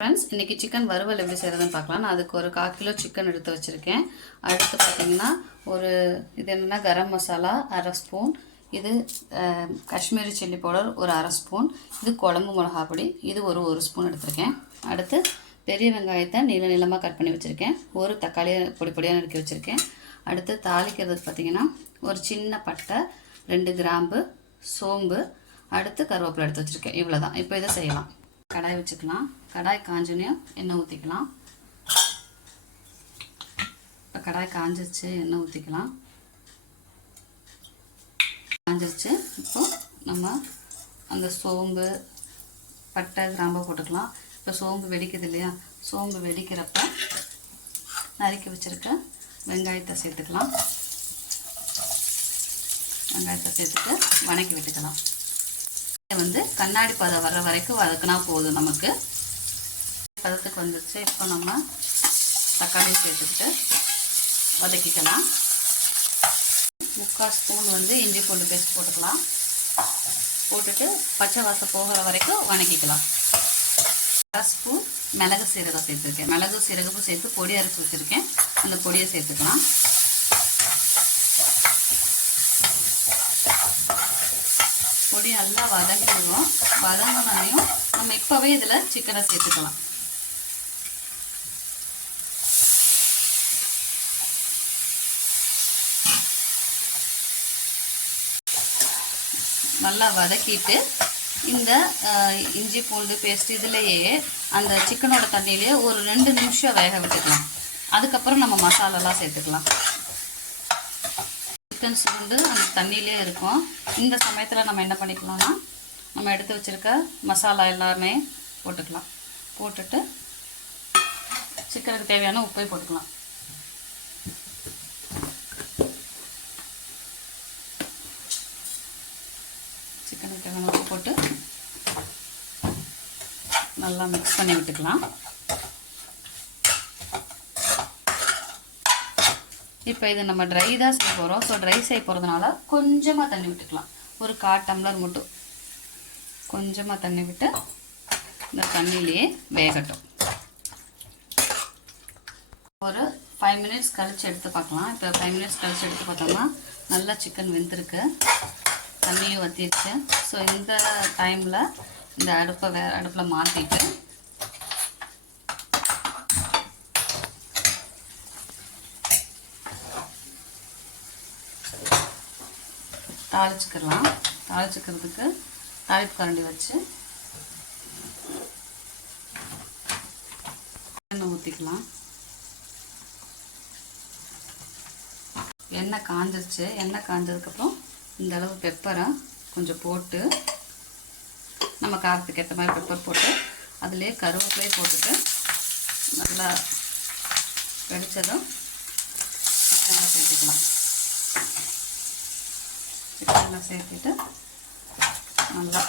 Friends இன்றைக்கி chicken வறுவல் எப்படி செய்கிறதுன்னு பார்க்கலாம். நான் அதுக்கு ஒரு கால் கிலோ சிக்கன் எடுத்து வச்சுருக்கேன். அடுத்து பார்த்தீங்கன்னா ஒரு இது என்னென்னா கரம் மசாலா அரை ஸ்பூன் இது காஷ்மீரி சில்லி பவுடர் ஒரு அரை ஸ்பூன் இது குழம்பு மிளகா பொடி இது ஒரு ஒரு ஸ்பூன் எடுத்திருக்கேன். அடுத்து பெரிய வெங்காயத்தை நீள நீளமாக கட் பண்ணி வச்சுருக்கேன். ஒரு தக்காளியை பொடி பொடியாக நறுக்கி வச்சுருக்கேன். அடுத்து தாளிக்கிறதுக்கு பார்த்தீங்கன்னா ஒரு சின்ன பட்டை ரெண்டு கிராம்பு சோம்பு அடுத்து கருவேப்பிலை எடுத்து வச்சுருக்கேன். இவ்வளோ தான் இப்போ இதை செய்யலாம். கடாய் வச்சுக்கலாம். கடாய் காஞ்சோனையும் எண்ணெய் ஊற்றிக்கலாம் இப்போ கடாய் காஞ்சிருச்சு எண்ணெய் ஊற்றிக்கலாம் காஞ்சிருச்சு. இப்போ நம்ம அந்த சோம்பு பட்டை கிராம்பை போட்டுக்கலாம். இப்போ சோம்பு வெடிக்குது இல்லையா? சோம்பு வெடிக்கிறப்ப நறுக்கி வச்சுருக்க வெங்காயத்தை சேர்த்துக்கலாம். வெங்காயத்தை சேர்த்துட்டு வணக்கி விட்டுக்கலாம். வந்து கண்ணாடி பதம் வர்ற வரைக்கும் வதக்குனா போதும் நமக்கு. பதத்துக்கு வந்துச்சு இப்போ நம்ம தக்காளி சேர்த்துக்கிட்டு வதக்கிக்கலாம். முக்கால் ஸ்பூன் வந்து இஞ்சி பூண்டு பேஸ்ட் போட்டுக்கலாம். போட்டுட்டு பச்சை வாசம் போகிற வரைக்கும் வணக்கிக்கலாம். அரை ஸ்பூன் மிளகு சீரகம் சேர்த்துருக்கேன். மிளகு சீரகமும் சேர்த்து பொடி அரைச்சி வச்சுருக்கேன். அந்த பொடியை சேர்த்துக்கலாம். பொடி நல்லா வதங்கிடுவோம் வதங்கினையும் நம்ம இப்போவே இதில் சிக்கனை சேர்த்துக்கலாம். நல்லா வதக்கிட்டு இந்த இஞ்சி பூண்டு பேஸ்ட் இதுலேயே அந்த சிக்கனோட தண்ணியிலே ஒரு ரெண்டு நிமிஷம் வேக விட்டுக்கலாம். அதுக்கப்புறம் நம்ம மசாலாலாம் சேர்த்துக்கலாம். சிக்கன் சுண்டு அந்த தண்ணியிலே இருக்கும். இந்த சமயத்தில் நம்ம என்ன பண்ணிக்கலாம்னா நம்ம எடுத்து வச்சுருக்க மசாலா எல்லாமே போட்டுக்கலாம். போட்டுட்டு சிக்கனுக்கு தேவையான உப்பை போட்டுக்கலாம். சிக்கனுக்கு தேவையான உப்பு போட்டு நல்லா மிக்ஸ் பண்ணி விட்டுக்கலாம். இப்போ இது நம்ம ட்ரை தான் செய்ய போகிறோம் ஸோ ட்ரை செய்ய போகிறதுனால கொஞ்சமாக தண்ணி விட்டுக்கலாம். ஒரு கால் டம்ளர் மட்டும். கொஞ்சமாக தண்ணி விட்டு இந்த தண்ணியிலேயே வேகட்டும். ஒரு ஃபைவ் மினிட்ஸ் கழிச்சு எடுத்து பார்க்கலாம். இப்போ ஃபைவ் மினிட்ஸ் கழிச்சு எடுத்து பார்த்தோம்னா நல்லா சிக்கன் வெந்திருக்கு. தண்ணியும் வற்றிடுச்சு ஸோ இந்த டைமில் இந்த அடுப்பை வேறு அடுப்பில் மாற்றிட்டு தாளிச்சுக்கலாம் தாளிச்சுக்கிறதுக்கு தாளிப்பு கரண்டி வச்சு எண்ணெய் ஊற்றிக்கலாம் எண்ணெய் காஞ்சிருச்சு. எண்ணெய் காஞ்சதுக்கப்புறம் இந்த அளவு பெப்பரை கொஞ்சம் போட்டு நம்ம காரத்துக்கு ஏற்ற மாதிரி பெப்பர் போட்டு அதிலே கருவேப்பிலையே போட்டுட்டு நல்லா வெடித்ததும் சிக்கனை சேர்த்துக்கலாம் இதெல்லாம் சேர்த்துட்டு நல்லா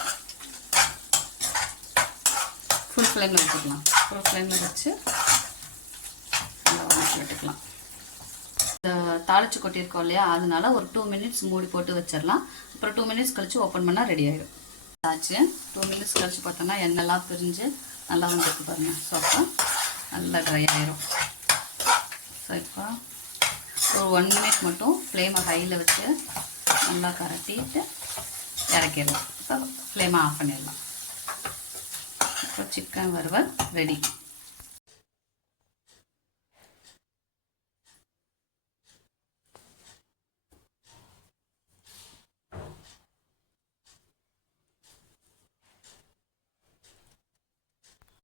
ஃபுல் ஃப்ளேமில் வச்சுக்கலாம். ஃபுல் ஃப்ளேமில் வச்சு நல்லா வதக்கி விட்டுக்கலாம். இந்த தாளிச்சு கொட்டியிருக்கோம் இல்லையா? அதனால ஒரு டூ மினிட்ஸ் மூடி போட்டு வச்சிடலாம். அப்புறம் டூ மினிட்ஸ் கழித்து ஓப்பன் பண்ணால் ரெடி ஆயிடும் ஆச்சு டூ மினிட்ஸ் கழித்து பார்த்தோன்னா எண்ணெய்லாம் பிரிஞ்சு நல்லா வந்துருக்கு பாருங்க. ஸோ அப்போ நல்லா ட்ரை ஆகிரும் ஸோ இப்போ ஒரு ஒன் மினிட் மட்டும் ஃப்ளேமை ஹையில் வச்சு நல்லா கரட்டிட்டு இறக்கிடலாம். இப்போ ஃப்ளேமை ஆஃப் பண்ணிடலாம். இப்போ சிக்கன் வறுவல் ரெடி